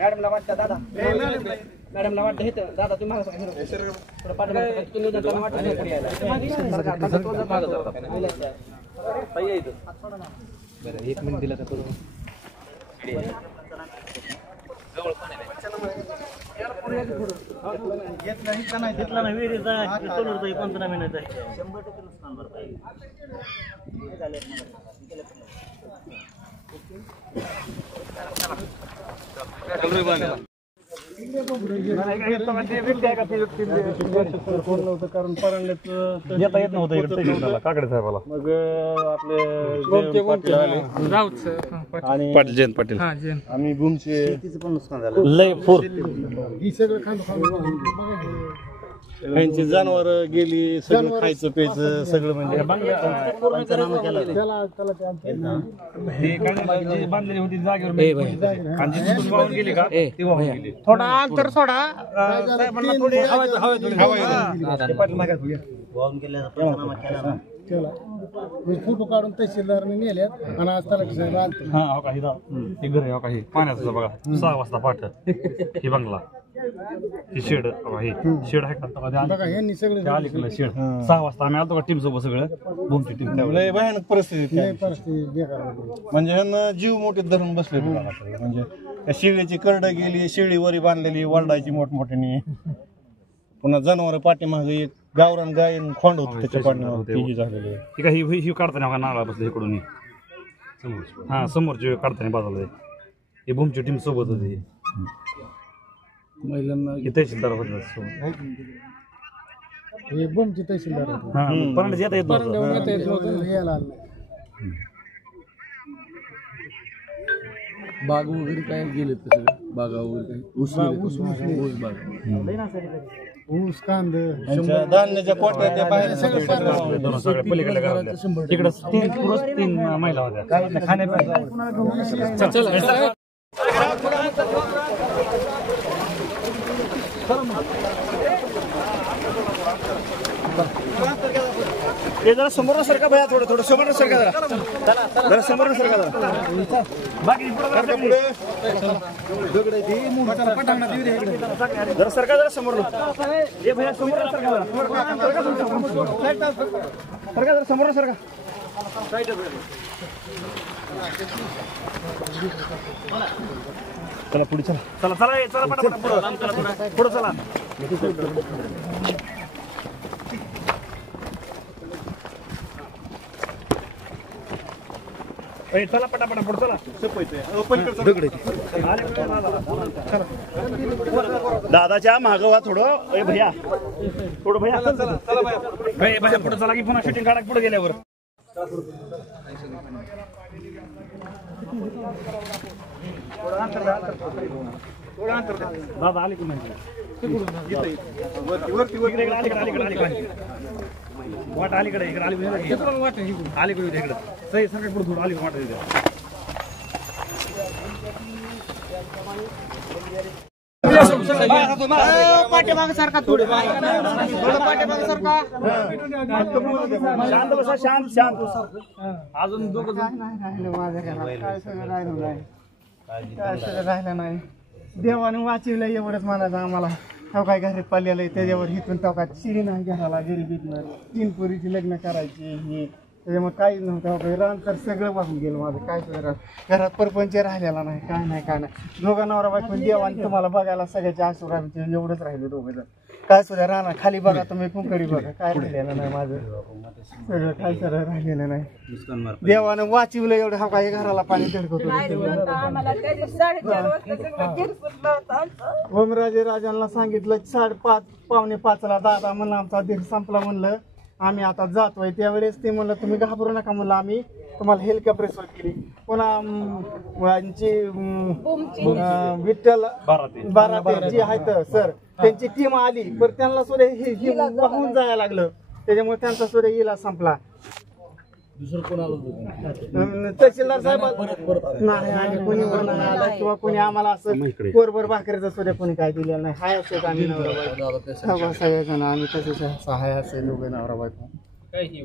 मॅडमला वाटतं दादा मॅडमला वाटतं हे दादा तुम्ही मागं बरं 1 मिनिट दिला तर घेतला नाही विहिरीचा सोलरचा पंचनामे नाही 100% नुकसान भरपाई कारण परंड्यात येता येत नव्हतं इकडे काकडे साहेबाला मग आपले आणि पाटील जयंत पाटील आम्ही भूमचे पण नुकसान झालं लय फोर त्यांची जनावर गेली सगळं खायचं प्यायचं सगळं म्हणजे बांधलेली होती जागेवर गेली का थोडा अंतर सोडा फोटो काढून तहसीलदारने नेल्यात आणि आज त्याला हे घर आहे काही पाण्याचं बघा 6 वाजता पाठ ही बंगला ही शेड ही शेड आहे का बघा यांनी सगळं अलीकडलं शेड 6 वाजता आम्ही आलो का टीम सोबत सगळं भूमची टीम लय भयानक परिस्थिती म्हणजे यांना जीव मोठे धरून बसले म्हणजे त्या शेळीची करड गेली शेळी वरी बांधलेली वरडायची मोठमोठ्याने पुन्हा जनावर पाठीमागे एक गावरान गाय खोंड होत त्याच्या पाठीमागे झालेली ही काढताना नारळा बसले इकडून हा समोरची काढताना बाजूला ही भूमची टीम सोबत होती महिलांना तहसीलदार होते भूमची तहसीलदार बाग वगैरे काय गेले बागा वगैरे ऊस बाग ऊस कांद धान्याच्या कोट्या बाहेर पलीकडे तिकडे 3 महिला होत्या खाण्यापिण्याचं हे जरा समोर सरका भया थोडं समोर सरका जरा समोर सरका बाकी जरा सरका जरा समोर हे भया समोर सरका जरा समोर सरका चला पुढे चला पुढे चला चला पटापटा पुढे चला दादाच्या मागवा थोडं भैया थोडं भैया भैया पुढे चला की पुन्हा शूटिंग काढा पुढे गेल्यावर दादा आले की म्हणजे वाट अलीकडे इकडे अलीकडे इकडे सही सगळं पुढे थोडं अलीकडे वाट पाठीमागे सारखा थोडे पाठीमागे सारखा शांत बसा शांत अजून दोघं राहिलं नाही देवाने वाचवलं एवढंच म्हणायचं आम्हाला तो काय घरात पाल्याला त्याच्यावर हिथून तो काय शिडी नाही घराला गरिबीतनं 3 पोरीची लग्न करायची हे त्याच्यामुळे काहीच नव्हतं रान तर सगळं वाहून गेलं माझं काय सुद्धा घरात परपंच राहिलेला नाही काय नाही दोघं नवरा बायको देवाने तुम्हाला बघायला सगळ्याच्या आशीर्वाद एवढंच राहिलं दोघं जण काय सुद्धा राहणार खाली बघा तुम्ही कुंकडी बघा काय राहिलेलं नाही माझं सगळं काय सगळं राहिलेलं नाही देवानं वाचवलं एवढं हा काही घराला पाणी धडकवतो ओमराजे राजांना सांगितलं 5:30 पावणे 5ला दादा म्हणलं आमचा देश संपला म्हणलं आम्ही आता जातोय त्यावेळेस ते म्हणलं तुम्ही घाबरू नका म्हणलं आम्ही तुम्हाला हेलिकॉप्टर सोय केली पुन्हा विठ्ठल बाराते जी आहेत सर त्यांची टीम आली पण त्यांना सुद्धा ही वाहून जायला लागलं त्याच्यामुळे त्यांचा सुद्धा इलाज संपला दुसरं कोण आलं तहसीलदार साहेब नाही आणि कोणी नाही आला किंवा कोणी आम्हाला असं कोरभर भाकरीचं सुद्धा कोणी काय दिलेलं नाही हाय असेल आम्ही नवरा सगळेजण आम्ही तसेच सहाय असेल दोघे नवरा बायको ही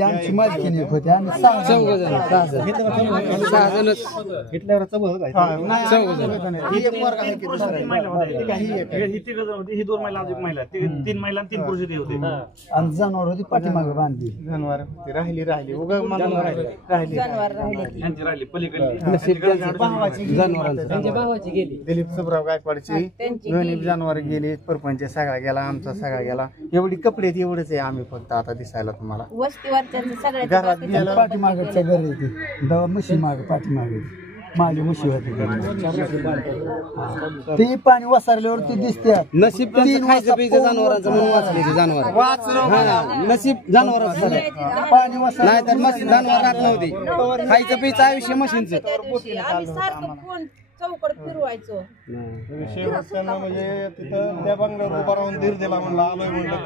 आमची मालकीण एक होती आम्ही ही 2 महिला 1 महिला 3 महिला 3 पुरुष होते आणि जनावर होती पाठीमागे बांधली जनावर राहिली उगा राहिली पलीकडली जनावरांची गेली दिलीप सुबराव गायकवाडची दोन्ही जनावर गेली परपंच सगळा गेला आमचा सगळा गेला एवढी कपडे एवढेच आहे आम्ही फक्त आता दिसायला तुम्हाला घरात पाठीमागचं घर येते दवा म्हशी मागे पाठीमागे माझी म्हशी होती ते पाणी वसारल्यावर ते दिसतात नशीब खायचं प्यायचं जनावरांचं म्हणून वाचले ते जनावर नशीब जनावरांचं पाणी वसार नाही तर मशीन जनावर राहत नव्हती खायचं प्यायचं आयुष्य मशीनचं चौकड फिरवायचो शेवटच्यांना म्हणजे तिथं त्या बंगल्यावर उभा राहून धीर दिला म्हणलं आलोय म्हणलं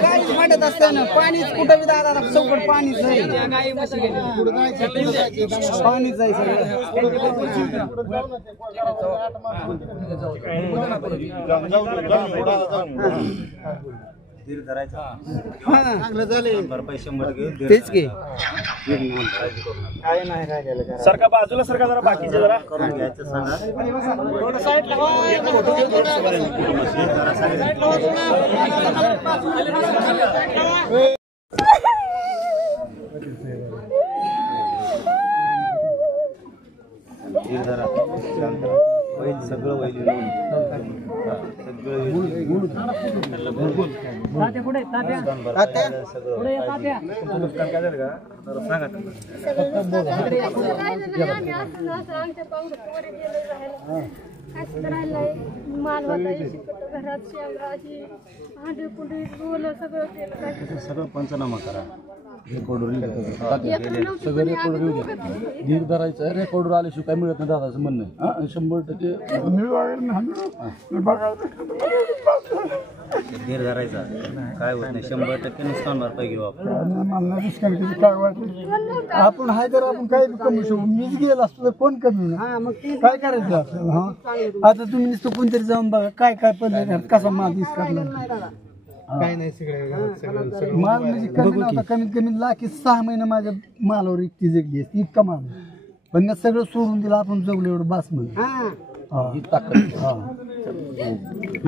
काहीच वाटत असताना पाणीच कुठं बी दादा चौकड पाणीच पाणीच आहे तेच की काय नाही राहिलेलं सरका बाजूला सरका जरा बाकीचे जरा सगळं सगळं पंचनामा करा सगळं रेकॉर्ड धीर धरायचं रेकॉर्डवर आल्याशिवाय काय मिळत नाही दादाचं म्हणणं आहे 100% धीर धरायचा काय होत नाही 100% नुकसान भरपाई घेऊ आपण हाय तर आपण काही कमी शकू मीच गेला असतो तर कोण कमी काय करायचं आपल्याला आता तुम्ही नुसतं कोणतरी जाऊन बघा काय काय पद्धत कसा माल दिस काढला काय नाही सगळे माल म्हणजे कमी नव्हता कमीत कमी 6 महिने माझ्या मालावर इतकी जगली असती इतका माल पण मी सगळं सोडून दिलं आपण जगलो एवढं बास म्हणून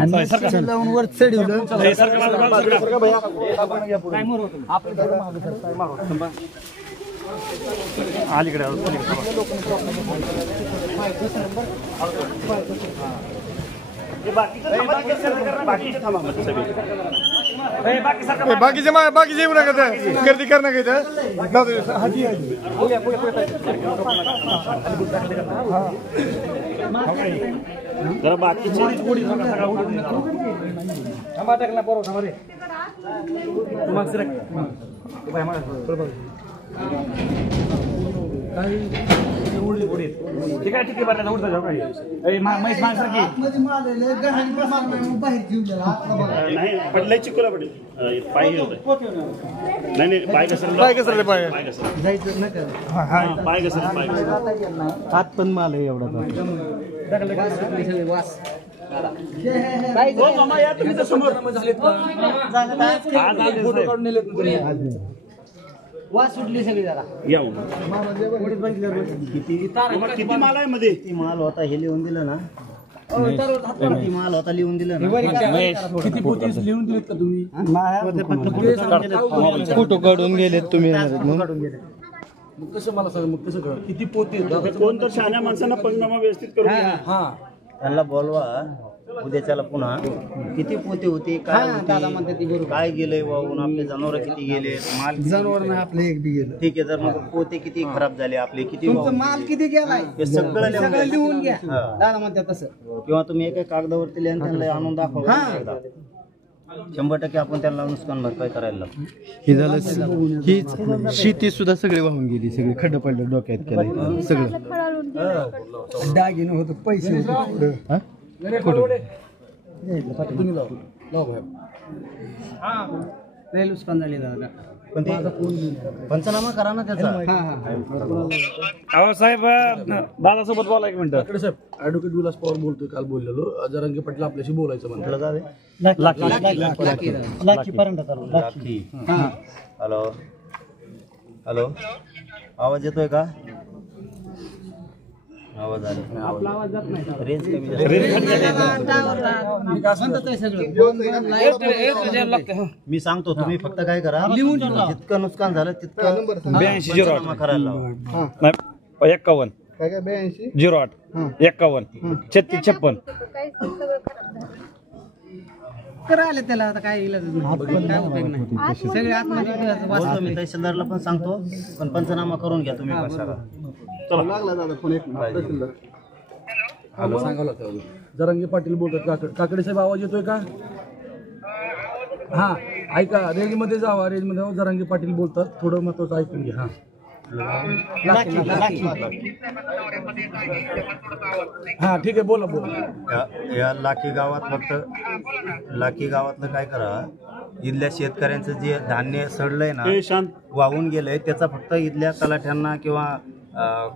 आणि लावून वर चढवलं अलीकडे बाकीचे येऊ नका गर्दी कर नका इथं जरा बाकीचे ठीक आहे बरं उडता जाऊ काही बाहेर नाही पडलंय चिकोला पडेल पाय होत नाही पाय घसरले पाय घसरले हात पण माल आहे एवढा वास सुटली सगळी जरा किती माल आहे मध्ये माल होता हे लिहून दिलं ना किती माल होता लिहून दिलं ना किती पोतीस लिहून दिलेत का तुम्ही फोटो काढून गेलेत तुम्ही मग कसं मला सांग मग कसं कळ किती पोती कोण तर शहाण्या माणसांना पंचनामा व्यवस्थित करून त्यांना बोलवा उद्याच्याला पुन्हा किती पोते होते काय गेलंय वाहून आपले जनावर किती गेले माल जनावर नाही आपलं एक बी गेलं ठीक आहे जर मग पोते किती खराब झाले आपले किती माल किती गेलाय हे सगळं लिहून घ्या दादा म्हणतात तसं किंवा तुम्ही एका कागदावरती लिहून त्यांना आणून दाखवा 100% आपण त्यांना नुकसान भरपाई करायला लागतो. हे झालं ही शेती सुद्धा सगळी वाहून गेली, सगळी खड्ड पडले डोक्यात केलं सगळं. दागिनं होतं, पैसे होते. हा? लय नुकसान झाले दादा. पण ते पंचनामा करा ना त्याचा. अहो साहेब दादासोबत बोला एक मिनिट. साहेब ऍडव्होकेट विलास पवार बोलतोय. काल बोललेलो जरांगे पाटील आपल्याशी बोलायचं म्हणलं. कुठलं जावे? लाखी. हॅलो हॅलो, आवाज येतोय का? आवाज आला. आपला आवाज जात नाही. रेंज कमी मी सांगतो, तुम्ही फक्त काय करा, जितकं नुकसान झालं तितकं 8208 करायला लावा. 51 काय काय 82 08 51 36 56. करायला त्याला आता काय इलाज नाही, काय उपयोग नाही. सगळे आत्महत्या बोलतो मी तहसीलदारला पण सांगतो, पण पंचनामा करून घ्या तुम्ही पण सगळा. लागला दादा फोन एक तहसीलदार. हॅलो, सांगावं लागतं. जरांगे पाटील बोलतात. काकडे साहेब आवाज येतोय का? हा ऐका, रेंजमध्ये जावा. रेंजमध्ये जावा. जरांगे पाटील बोलतात, थोडं महत्वाचं ऐकून घ्या. हा ठीक आहे, बोला बोला. या लाखी गावात फक्त लाखी गावातलं काय करा, इथल्या शेतकऱ्यांचं जे धान्य सडलंय ना, वाहून गेलंय, त्याचा फक्त इथल्या तलाठ्यांना किंवा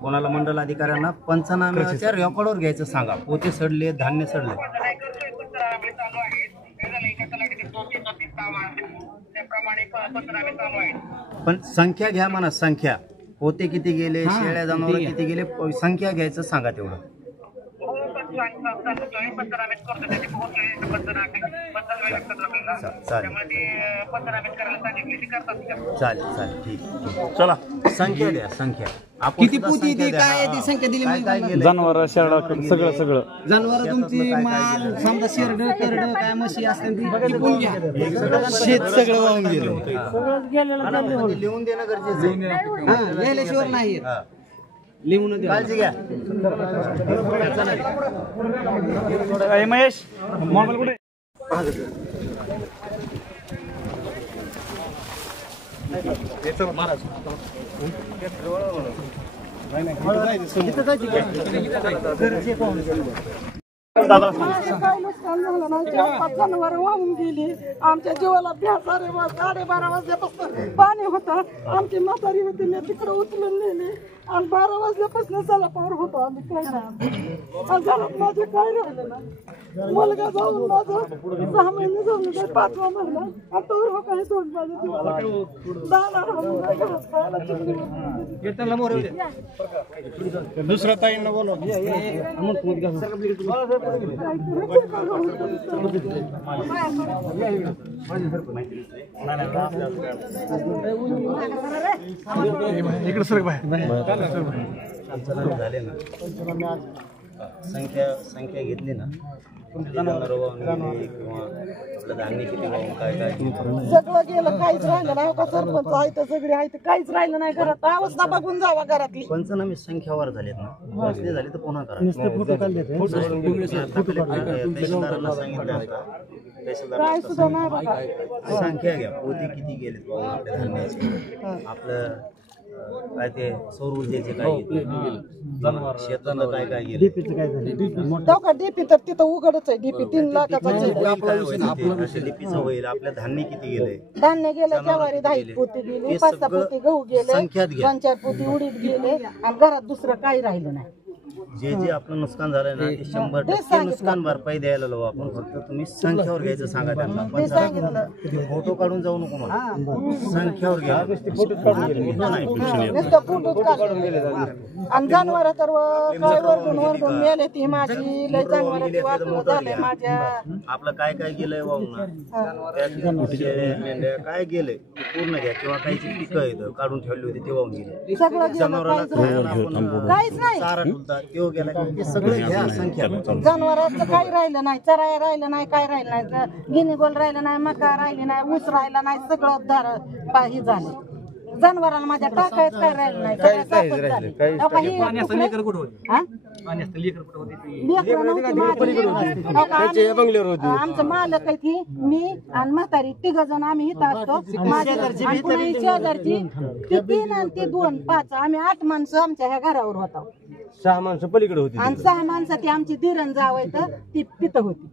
कोणाला मंडल अधिकाऱ्यांना पंचनाम्याच्या रेकॉर्डवर घ्यायचं सांगा. पोते सडले, धान्य सडले. पण संख्या घ्या म्हणा, संख्या. पोते किती गेले, शेळ्या जनावर किती गेले, संख्या घ्यायचं सांगा तेवढं. चालेल चालेल, ठीक. चला संख्या द्या, संख्या. आपण किती सुद्धा पोती संख्या ती द्या. काय ती संख्या दिली काय काय गेलंय? जनावर शेळा सगळं सगळं जनावर तुमची माल समजा शेरड करड काय म्हशी असतील ती टिपून घ्या. शेत सगळं वाहून गेलं. ते लिहून देणं गरजेचं आहे. हा, लिहिल्याशिवाय नाही येत. हा. लिहून द्या. काळजी घ्या. ए, महेश मोबाईल कुठे? काय नुकसान झालं नाही. 4-5 जनावर वाहून गेली. आमच्या जीवाला भ्यास. 12:30 वाजल्यापासून पाणी होतं. आमची म्हातारी होती, मी तिकडे उचलून नेली आणि 12 वाजल्यापासून सलापावर होतो आम्ही. काय नाही घरात माझे काय राहिलं ना. मुलगा जाऊन माझं 6 महिने झाले, 5वा महिना. आता हो काय 2 माझे दाना राहून नाही घरात खायला चिकली होती. दुसऱ्या ताईंना बोलव. इकडे सर बाहेर झाले ना, संख्या घेतली ना, जनावरं वाहून गेली किंवा आपलं धान्य किती वाहून काय काय सगळं गेलं, काहीच राहिलं नाही. का सरपंच आहे तर सगळे आहे, काहीच राहिलं नाही घरात. अवस्था बघून जावा घरातली. पंचनामे संख्यावर झालेत ना, असले झाले तर पुन्हा करा. तहसीलदारांना सांगितलं काय सुद्धा नाही बघा. संख्या घ्या, पोते किती गेलेत वाहून आपल्या धान्याचे, आपलं काय ते सौर ऊर्जेचे काय शेताला काय काय गेले. का डीपी तर तिथं उघडच आहे. डीपी 3 लाखाचा लिपीचं होईल. आपल्या धान्य किती गेले, धान्य गेलं, ज्वारी 10 पोती गेली, 5-6 पोती गहू गेले, संख्यात घ्या. 2-4 पोती उडीद गेले आणि घरात दुसरं काही राहिलं नाही. जे आपलं नुकसान झालंय ना, ते 100% नुकसान भरपाई द्यायला लावू आपण. फक्त तुम्ही संख्यावर घ्यायचं सांगा त्यांना. ते सांगितलं. फोटो काढून जाऊ नको मला, संख्यावर घ्या. फोटो नाही. नुसतं फोटोच काढले. आणि जनावर तर काय वरडून मेले. ती माझी लय जनावरांची वाटणं झालंय माझ्या. आपलं काय काय गेलंय वाहून, मेंढ्या काय गेलंय ते पूर्ण घ्या. किंवा काही पिकं आहेत काढून ठेवली होती ते वाहून गेले. सगळं गेलं, जनावराला काहीच खायला आपण काहीच नाही. चारा ठेवतात, ते गेला. ते सगळं घ्या संख्या. जनावरांचं काही राहिलं नाही, चराय राहिलं नाही, काय राहिलं नाही, गिनीगोल राहिलं नाही, मका राहिली नाही, ऊस राहिला नाही. सगळं हे झालं. जनावरांना माझ्या टाकायच काय राहिलं नाही. लेकरं नव्हती माझी. आमचं मालक आहे ती, मी आणि म्हातारी तिघ जण आम्ही इथं असतो. आणि पुन्हा ही शेजारची ती 3 आणि ती 2 5 आम्ही 8 माणसं आमच्या ह्या घरावर होतो. 6 माणसं पलीकडे होती आणि 6 माणसं ती आमची दिरण जावायचं ती तिथं होती.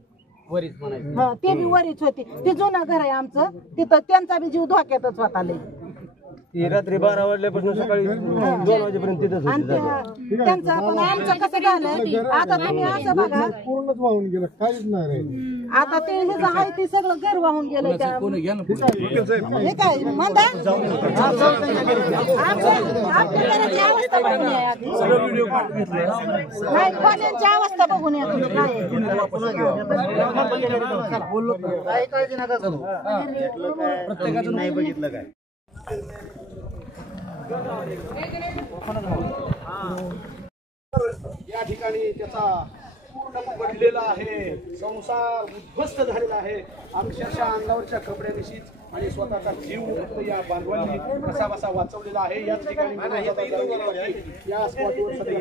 ते बी वरीच होती. ते जुनं घर आहे आमचं, तिथं त्यांचा बी जीव धोक्यातच होता लई. रात्री 12 वाजल्यापासून सकाळी 2 वाजेपर्यंत तिथंच आणि त्यांचं पण आमचं कसं झालं आता तुम्ही असं बघा पूर्णच वाहून गेलं, काहीच नाही राहिलं. आता ते हे जे आहे ते सगळं घर वाहून गेलं. त्या हे काय म्हणता आपल्या घराची अवस्था बघून या आधी. नाही खोल्यांची अवस्था बघून या तुम्ही काय आहे. काही काळजी नका करू. प्रत्येकाचं नाही बघितलं काय. या ठिकाणी त्याचा पूर्ण पडलेला आहे, संसार उद्ध्वस्त झालेला आहे. अक्षरशः अंगावरच्या कपड्याविषयीच आणि स्वतःचा जीव फक्त या बांधवांनी कसा बसा वाचवलेला आहे. याच ठिकाणी या स्पॉटवर सगळी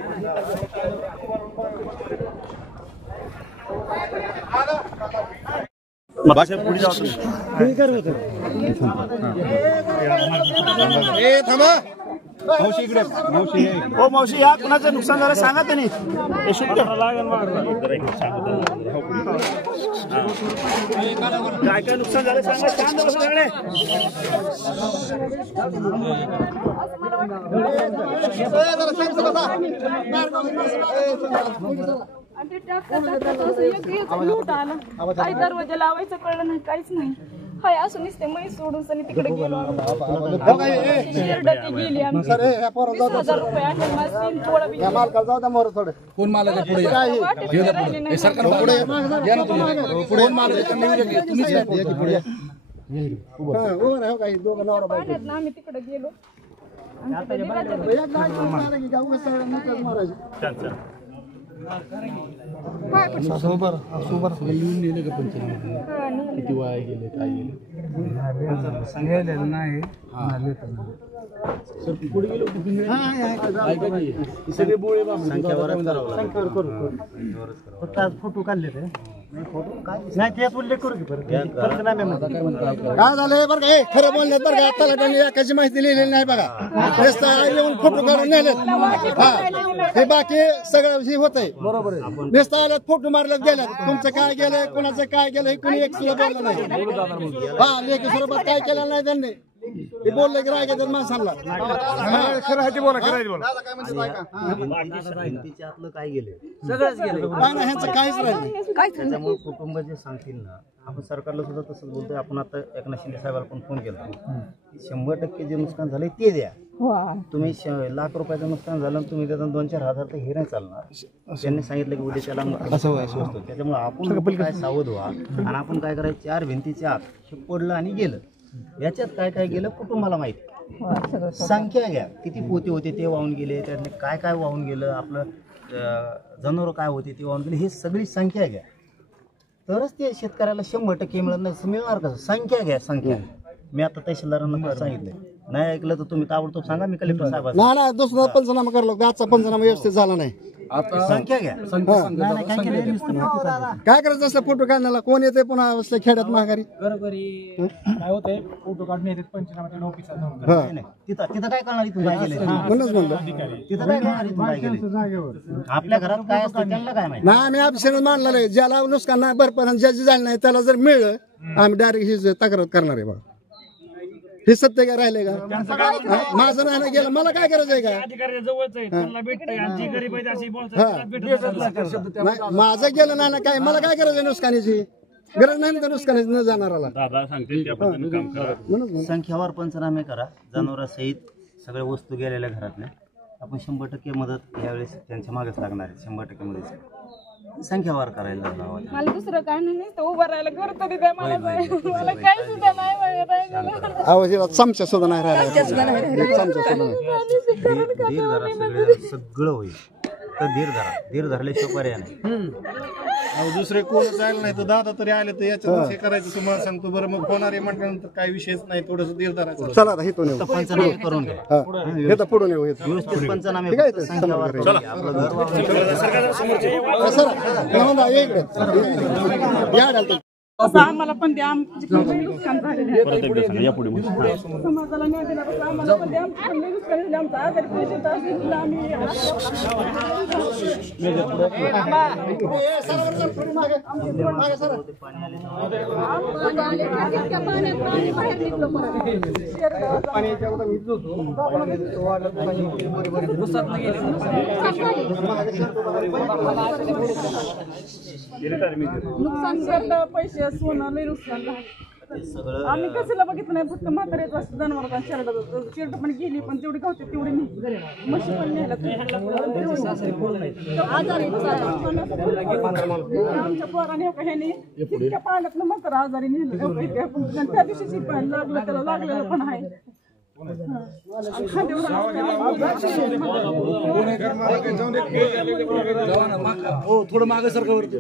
मावशी या कुणाचं नुकसान झालं सांगा त्यांनी. काय काय नुकसान झालं सांगा. आणि ते काही दरवाजा लावायचं कळलं नाही, काहीच नाही. हाय असून ते मै सोडून सनी तिकडे गेलो. शेरडाची गेली आमची. 20,000 रुपये आणि मशीन थोडं बी कोण मालक आहे पुढे या. सरकार पुढे या ना तुम्ही. कोण मालक आहे तुम्हीच या पुढे. पाण्यात ना आम्ही तिकडे गेलो. किती वाया गेले काय गेले सांगायला नाही. सगळे बोळे फक्त आज फोटो काढले ते नाही त्यात उल्लेख करू की काय झालंय बरं का. खरं बोलण्यात बरं का. आता त्यांनी एकाची माहिती लिहिलेली नाही बघा. येऊन फोटो काढून नेलेत. हे बाकी सगळं हे होतंय. बरोबर आहे. नेसता आल्यात फोटो मारल्यात गेल्यात. तुमचं काय गेलंय कोणाचं काय गेलंय कोणी एक सुद्धा बोललं नाही. हा लेखी स्वरूपात काय केलं नाही त्यांनी. ते बोलले की राग येतात माणसाला. खरं बोला करायची बोला. आतलं काय गेले सगळंच गेलं काय नाही ह्यांचं काहीच राहिलं. त्याच्यामुळे कुटुंब जे सांगतील ना. आपण सरकारला सुद्धा तसंच बोलतोय. आपण आता एकनाथ शिंदे साहेबांना पण फोन केला. 100% जे नुकसान झालंय ते द्या. तुम्ही लाख रुपयाचं नुकसान झालं तुम्ही त्याचा 2-4 हजार तर हे नाही चालणार. त्यांनी सांगितलं की उद्या त्याला असं. त्याच्यामुळे आपण काय सावध व्हा. आणि आपण काय करायचं 4 भिंतीच्या आत हे पडलं आणि गेलं. याच्यात काय काय गेलं कुटुंबाला माहिती. संख्या घ्या किती पोते होते ते वाहून गेले. त्यातले काय काय वाहून गेलं. आपलं जनावर काय होते ते वाहून गेले. हे सगळी संख्या घ्या तरच ते शेतकऱ्याला 100% मिळत नाही. मिळणार कसं. संख्या घ्या संख्या. मी आता तहसीलदारांना सांगितलं. नाही ऐकलं तर तुम्ही ताबडतोब सांगा. मी कलेक्टर साहेब नाही दुसरा पंचनामा करायला आजचा पंचनामा व्यवस्थित झाला नाही. आता संख्या घ्या. काय करायचं असलं फोटो काढण्याला कोण येते पुन्हा असलं खेड्यात महागारी. काय होतंय फोटो काढून येतात पंचनामा ऑफिसात. तिथं काय करणार इथून काय गेले. म्हणूनच म्हणलं तिथं काय करणार इथून काय गेले. आपल्या घरात काय असतं त्यांना काय माहिती. नाही आम्ही ऑफिसर मानलेलं आहे. ज्याला नुकसान नाही भरपाई ज्याची झाली नाही त्याला जर मिळलं आम्ही डायरेक्ट ही तक्रार करणार आहे. बघा हे सत्य काय राहिले का. माझं नाही गेलं मला काय करायचं आहे का. माझं गेलं नाही ना काय मला काय करायचं नुकसानीची गरज नाही ना नुकसानीची न जाणाराला. संख्यावर पंचनामे करा. जनावरांसहित सगळ्या वस्तू गेलेल्या घरातल्या. आपण 100% मदत यावेळेस त्यांच्या मागेच लागणार आहे. 100% मदत संख्यावार करायला लावा. मला दुसरं काय नाही उभं राहायला घर तरी द्या मला. मला काही सुद्धा नाही. आवाज चमचा सुद्धा नाही राहिला. चमचा सुद्धा धीर धरा. सगळं होईल तर धीर धरा. धीर धरल्याशिवाय पर्याय नाही. दुसरे कोण जायला नाही तर दादा तरी आले तर याच्यात हे करायचं तुम्हाला सांगतो बरं. मग होणारे म्हटल्यानंतर काही विषयच नाही, थोडंसं धीर धरायचं. चला आता इथून येऊ, पंचनामे करून घ्या, हे तर पुढून येऊ. व्यवस्थित पंचनामे ठीक आहे, फक्त संख्यावार करून घ्या. आपलं घर या डालतो. असं आम्हाला पण द्या, आमची पण लई नुकसान झालेलं आहे. समाजाला न्याय दिला पाहिजे, आम्हाला पण द्या, आमची पण लई नुकसान झालेलं आहे. आमचं आजारी पेशंट असेल, आम्ही नुकसान झालं, पैसे सोनं लई नुकसान झालं. आम्ही कशाला बघितलं नाही, फक्त म्हाताऱ्याच असं जनावर शेरड पण गेली, पण जेवढी गावते तेवढी नाही. म्हशी पण न्यायला आमच्या पोराने ह्याने इतक्या पाण्यात म्हातारा आजारी नेलं. त्या दिवशी लागलं, त्याला लागलेलं पण आहे. थोडं मागे सरकारवरती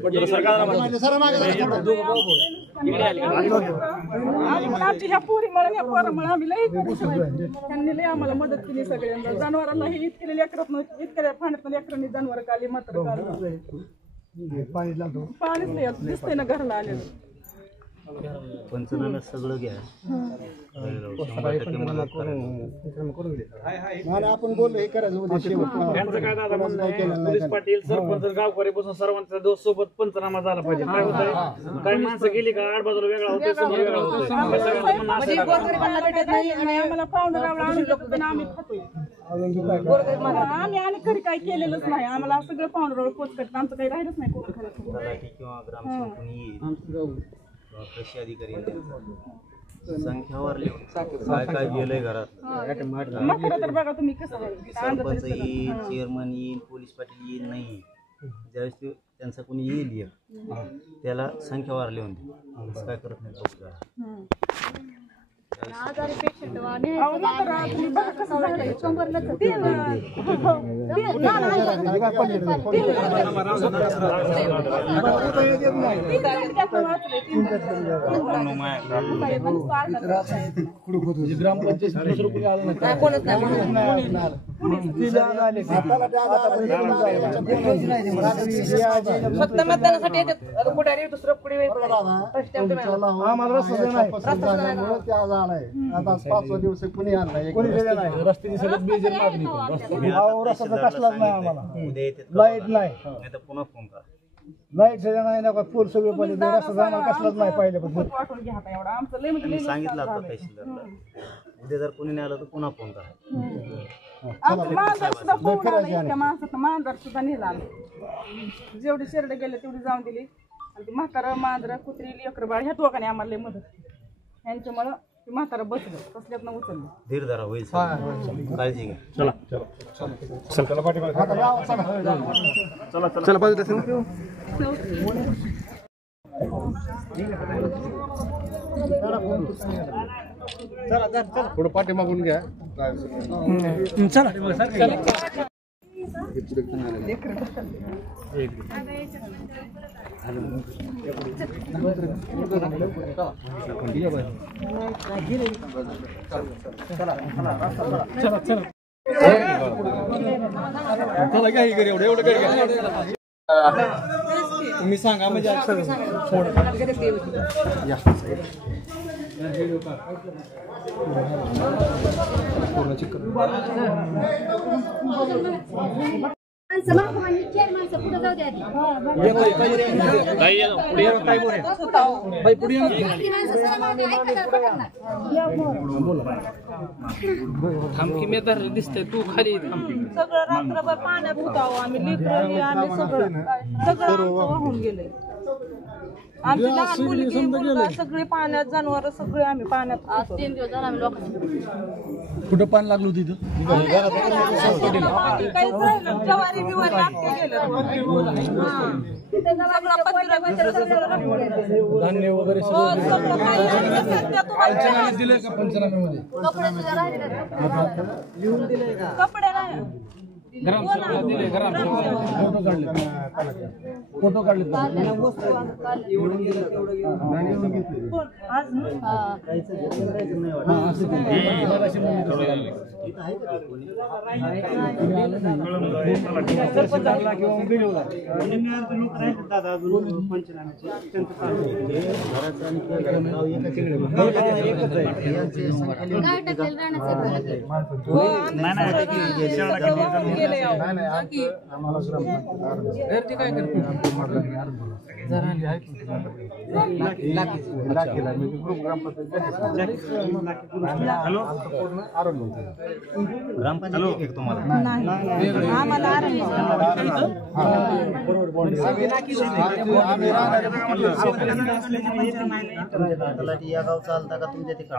आमची ह्या पोरीमुळे ह्या पोरामुळे आम्ही लई त्यांनी लई आम्हाला मदत केली सगळ्यांना. जनावरांना ही इतके लेकरात इतक्या पाण्यात लेकरांनी जनावर काली मात्र पाणीच नाही दिसतंय ना घराला आलेलं. पंचनामे सगळं घ्या, 100% मदत करा. आपण बोललो हे करायचं पोलीस पाटील सरपंच गावकरी बसून सर्वांचा दोष सोबत पंचनामा झाला पाहिजे. काय होतंय, काही माणसं गेली का आड बाजूला वेगळा होतोय, समोर वेगळा होतोय. आम्हाला पाहुणं गावला आणून लोक आम्ही खातोय. आम्ही आणि घरी काही केलेलंच नाही. आम्हाला सगळं पाहुणं पोच करत, आमचं काही राहिलंच नाही. किंवा ग्रामसेवक कोणी येईल, कृषी अधिकारी संख्यावर लिहून काय काय गेलंय घरात. तर बघा तुम्ही कसं सरपंच येईल, चेअरमन येईल, पोलीस पाटील येईल, नाही ज्यावेळेस त्यांचा कोणी येईल त्याला संख्यावर लिहून दे. असं काय करत नाही. आजारी पेशंट फक्त मतदानासाठी पुढारी दुसरं पुढे आता 5 दिवस कुणी आणलाय, रस्त्याची सगळं बेजल मागणी रस्ता कसलाच नाही आम्हाला. लाईट नाही, पुन्हा फोन करा. लाईट सगळं नाही ना, पूर सगळं पडले, रस्ता आम्हाला कसलाच नाही पहिल्यापासून. मी सांगितलं आता तहसीलदारला, उद्या जर कोणी नाही आलं तर पुन्हा फोन करा. आमचं मांजर सुद्धा पोहून आलं, इतक्या माणसाचं मांजर सुद्धा नेलं आलं. जेवढी शेरड गेले तेवढी जाऊन दिली. आणि ती म्हातारं मांजर कुत्री लेकर बाळ ह्या दोघांनी आम्हाला लई मदत केली. यांच्यामुळं ती म्हातारं बसलं, कसल्यातनं उचललं. धीर धरा, होईल, काळजी घ्या. चला चला पाठीमागे चला पाहिजे थोडं पाठीमागून घ्या. तुम्ही सांगा म्हणजे माणसं पुढे जाऊ द्या. दिसतंय तू खाली सगळं रात्रभर पाण्यात होतो आम्ही. लेकरं आम्ही सगळं वाहून गेले. आमची लहान मुलगी मुलगा सगळे पाण्यात, जनावर सगळे आम्ही पाण्यात. आज 3 दिवस झाला आम्ही लोकांनी. कुठं पाणी लागलं होतं इथं? काही राहिलं, ज्वारी बिवारी आमच्या गेलं. धान्य वगैरे दिले का पंचनाम्यामध्ये? कपडे नाही. फोटो काढले ग्रामपंचायत तुम्हाला तलाठी या गावचा आलता का तुमच्या तिकडे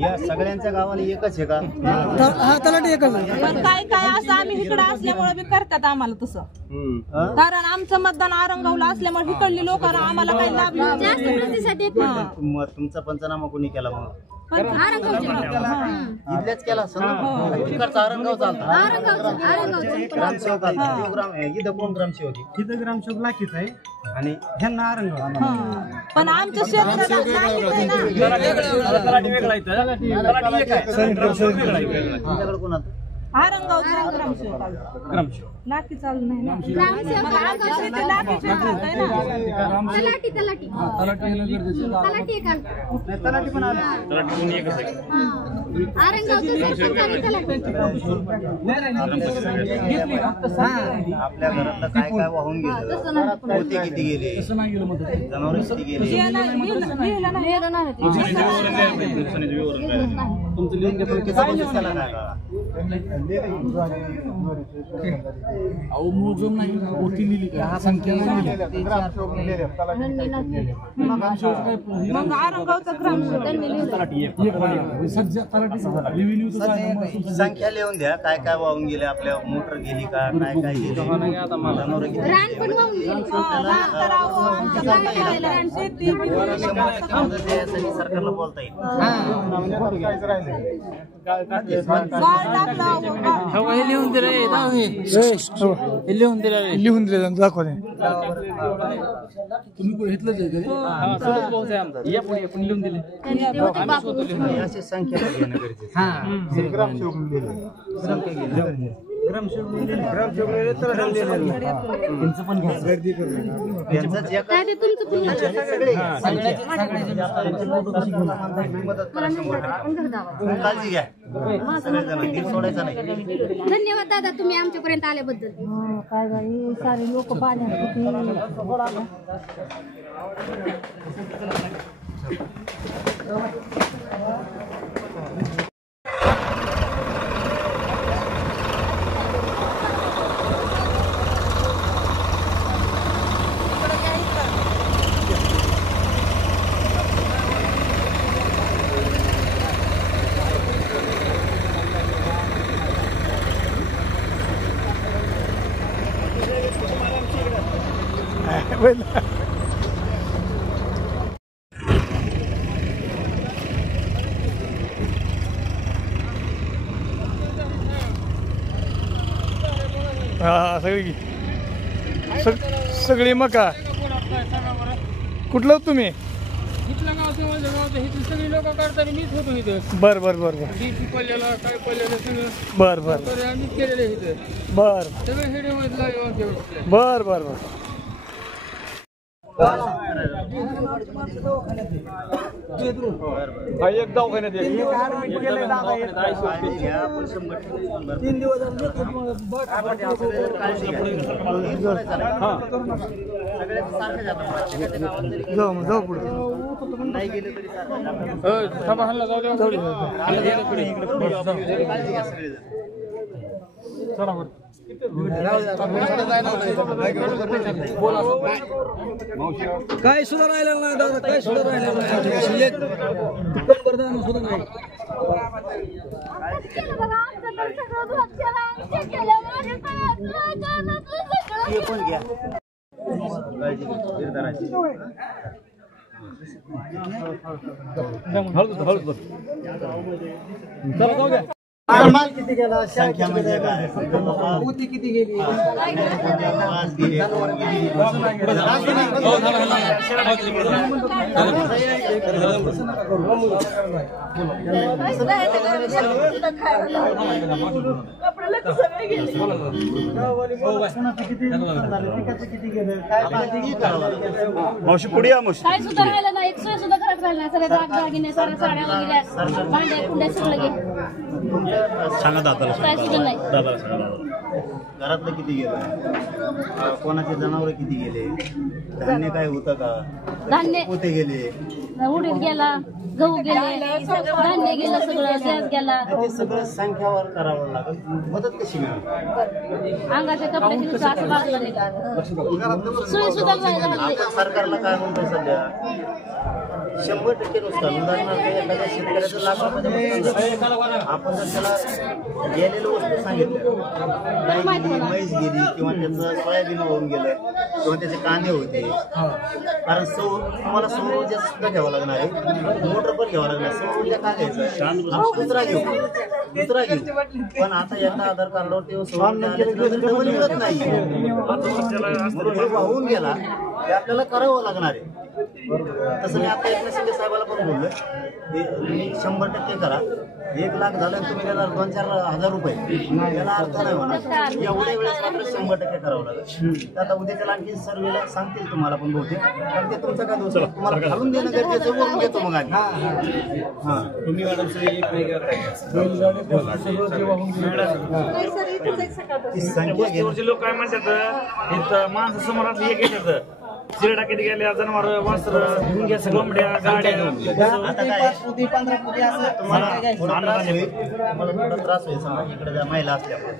या सगळ्यांच्या गावाला एकच आहे का? हा तलाठी एकच पण काय काय असं आम्ही इकडे असल्यामुळे बी करतात आम्हाला तसं कारण आमचं मतदान आरंगावला असल्यामुळे इकडली लोकांना आम्हाला काही लाभ मग तुमचा पंचनामा कोणी केला मग? इथल्याच केला असेल ना? तिकडचा आरंगाव चालता ग्रामसेवक इथं कोण ग्रामसेवक? तिथं ग्रामसेवक लाखीच आहे आणि ह्यांना आरंगाव पण आमचं क्षेत्र तुमच्याकडे कोणाचं? आरंगावचा ग्रामसेवक लाठी चालू नाही ना तलाठी पण आला आपल्या घरातलं काय काय वाहून गेलं? पोते किती गेले? जनावर किती गेले? तुमचं लिहून घेतलं की समजच त्याला काय का? मग आरंगावचा संख्या लिहून द्या काय काय वाहून गेले, आपल्या मोटर गेली का, काय काय गेले, जनावर किती यासाठी सरकारला बोलता येईल. लिहून दिले दाखव तुम्ही घेतलं लिहून दिले अशी संख्या घेणं गरजेचं आहे. काळजी घ्या सगळेजण सोडायचं नाही. धन्यवाद दादा तुम्ही आमच्यापर्यंत आल्याबद्दल. काय बाई सारे लोक पाण्यात सगळी मका कुठलं तुम्ही? इथलं गाव सगळी लोक काढतात मीच होतो इथं. बर बर बर बर डीपी पडलेला काय पडलेलं सगळं बर बर आम्हीच केलेलं इथं. बर सगळं हेडे बर बर बर एक दवाखान्यात 3 दिवस जाऊ पुढे काय सुद्धा राहिलेलं नाही दादा, काय सुद्धा राहिलेलं नाही. दुकानदार सुद्धा नाही. पण घ्या काळजी घे, निर्धाराची. माल किती गेला संख्या म्हणजे काय पोती किती गेली वास गेली, कोण गेली. मावशी पुढे या मावशी. काय सुद्धा राहिलं नाही, एक सोय सुद्धा घरात राहिलं नाही. सगळे दागिने साऱ्या साड्या वगैरे भांड्या कुंड्या सगळं गेलं. सांगा दादाला काय सुद्धा नाही. दादाला सांगा. घरातलं किती गेलं, कोणाचे जनावर किती गेले, धान्य काय होतं का, धान्य पोते गेले, उडीद गेला, गहू गेले, धान्य गेलं, सगळं गॅस गेला. ते सगळं संख्यावर करावं लागेल. मदत कशी मिळेल? अंगाच्या कपड्याची नुसतं असं बाजूला निघालं. सोय सुद्धा नाही झाली. आता सरकारला काय म्हणतोय सध्या 100% नुकसान. उदाहरणार्थ एखाद्या शेतकऱ्याचं लाखामध्ये नुकसान झालं. आपण जर त्याला गेलेलं वस्तू सांगितलं, गाय गेली, म्हैस गेली, किंवा त्याचं सोयाबीन वाहून गेलं, किंवा त्याचे कांदे होते, कारण तुम्हाला सौर ऊर्जा सुद्धा घ्यावं लागणार आहे, मोटर पण घ्यावं लागणार. सौर ऊर्जा काय घ्यायचं, दुसरा घेऊ. पण आता यांना आधार कार्डावर ते सौर ऊर्जा डबल मिळत नाही, म्हणून हे वाहून गेला ते आपल्याला करावं लागणार आहे. तसं मी आता एकनाथ शिंदे साहेबाला पण बोललो, तुम्ही 100% करा. 1 लाख झालं तुम्ही त्याला 2-4 हजार रुपये, त्याला अर्थ नाही होणार. एवढ्या वेळेस मात्र 100% करावं लागेल. आता उद्या त्याला आणखी सर्वेला सांगतील तुम्हाला पण बहुतेक, कारण ते तुमचा काय दोष आहे, तुम्हाला घालून देणं गरजेचं, बोलून घेतो मग आम्ही. हां तुम्ही मॅडम वस्तीवरचे लोक काय म्हणतात, इथं माणसं समोर असली एक येतात, शिरडा किती गेल्या, जनावर, वासर, कोंबड्या, गाड्या. आता काय 15 पोती असं तुम्हाला थोडा त्रास होईल, मला थोडा त्रास होईल. समजा इकडे ज्या महिला असल्यामुळे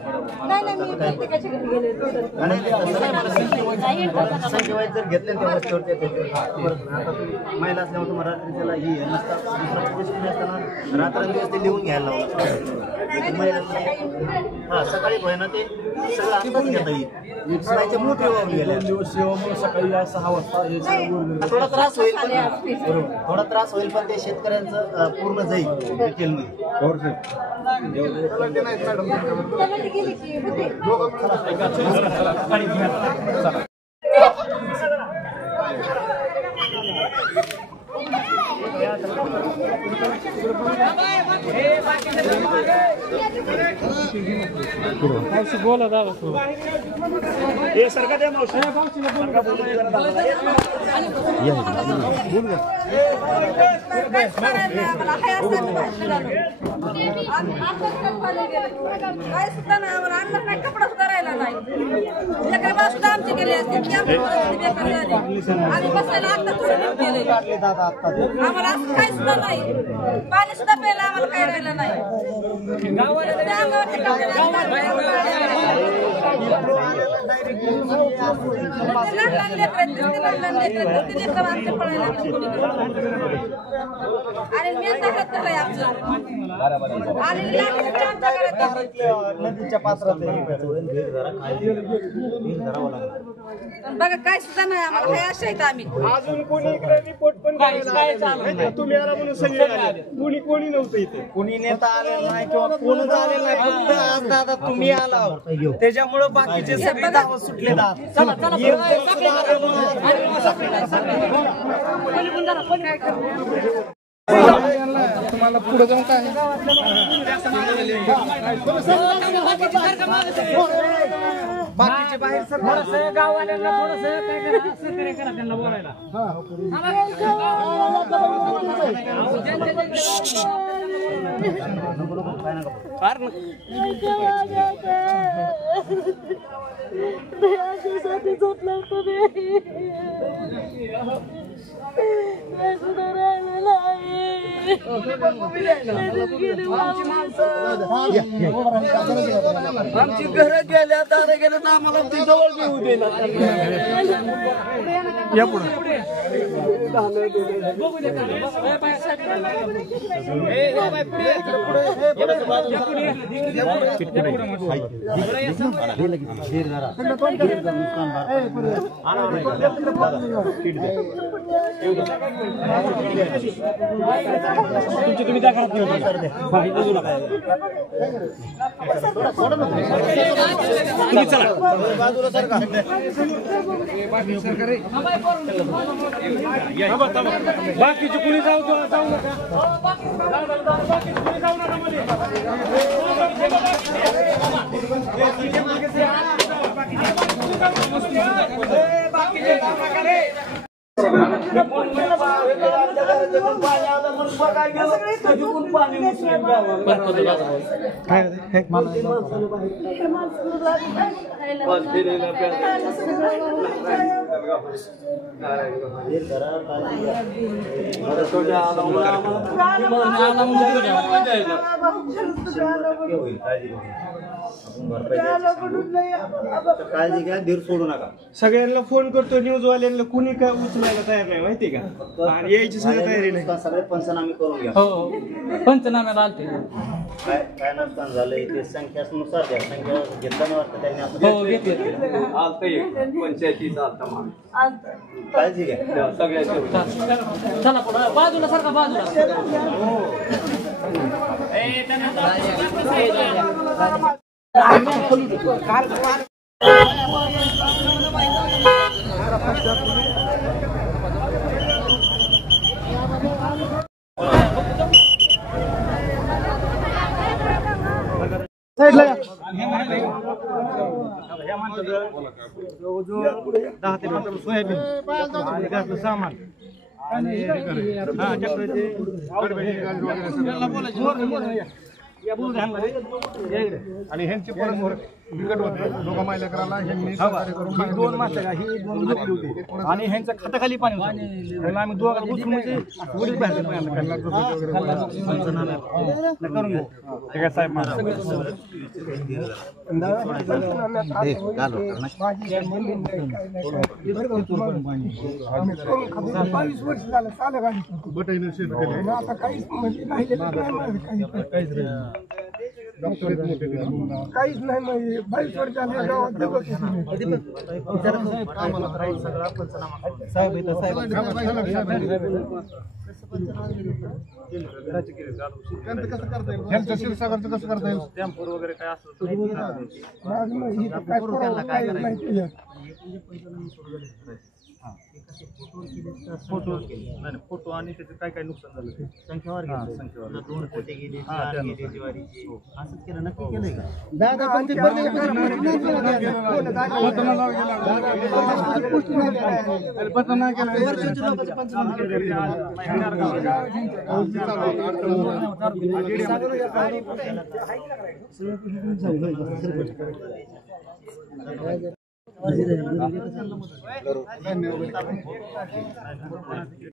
संख्येवाईज जर घेतले त्या वस्तीवरती आता महिला असल्यामुळे तुम्हाला रात्री त्याला ही नसताना रात्रंदिवस ते लिहून घ्यायला लावलं. हा सकाळी होईना ते सगळं आत्ताच घेता येईल. सकाळच्या मोठे वाहून गेल्या सकाळी 6 वाजता थोडा त्रास होईल, थोडा त्रास होईल, पण ते शेतकऱ्यांचं पूर्ण जाईल डिटेलमध्ये. बोला दादा हे सरका द्या मावशी. काय सुद्धा नाही आम्हाला, अन्न काय, कपडा सुद्धा राहिला नाही. लेकरं सुद्धा आमचे गेले असते, की आमची परिस्थिती बेकार झाली. आम्ही बसायला आता थोडं केले, आम्हाला असं काय सुद्धा नाही. पाणी सुद्धा प्यायला आम्हाला काय राहिलं नाही. लहान लेकर आमच्या पडायला आणि मेन दाखवत आहे आमचं आणि नदीच्या पात्रात बघा काय सुद्धा नाही आम्हाला, हे अशा आहेत आम्ही. अजून कोणी इकडे रिपोर्ट पण तुम्ही आला म्हणून सगळे आले, कोणी नव्हतं इथे, कोणी नेता आलेला नाही किंवा कोणच आलेलं नाही. फक्त आज दादा तुम्ही आला, त्याच्यामुळे बाकीचे सगळे दावा सुटले. तुम्हाला पुढे जाऊन काय बाकीचे बाहेर सर थोडंसं गाववाल्यांना थोडंसं काय करा, सहकार्य करा त्यांना बोलायला. आमची घरं गेल्या, दारा गेल्या, तर आम्हाला जवळ घेऊ दे ना. या पुढे तुम्ही त्या घरात बाजूला सरका बाकीचे कुणी जाऊ नका बाकीचे कुणी जाऊ नका मध्ये काळजी घ्या, धीर सोडू नका. सगळ्यांना फोन करतो न्यूजवाल्यांना, कुणी काय उचलायला तयार नाही माहिती का, आणि यायची सगळी तयारी नाही. सगळे पंचनामे करून घ्या. हो पंचनाम्याला आलते. काय काय नुकसान झालंय ते संख्यानुसार घ्या. संख्या घेतलं वाटतं त्यांनी असं हो घेतले काळजी घ्या. चला पुढं बाजूला सारखा बाजूला दहा ते 15 सोयाबीन आणि घरातलं सामान आणि आणि ह्यांची परत बिकट होते दोघा मायलेकराला ह्यांनी दोन मासे ही दोन मुली होती आणि ह्यांच्या खाताखाली पाणी होतं. आम्ही दोघांना उचलून म्हणजे उडीत बाहेर करून घेऊ. ठीक आहे साहेब. बावीस वर्ष झालं चालू गाडी आता काहीच काहीच नाही म्हणजे 22 वर्ष झाले गावात क्षीरसागरचं कसं करता येईल, टॅम्पर वगैरे काय असं फोटो आणि त्याचे काय काय नुकसान झालं संख्यावर घ्या. 2 कोटी गेली, 4 गेली ज्वारीची. असंच केलं, नक्की केलंय का?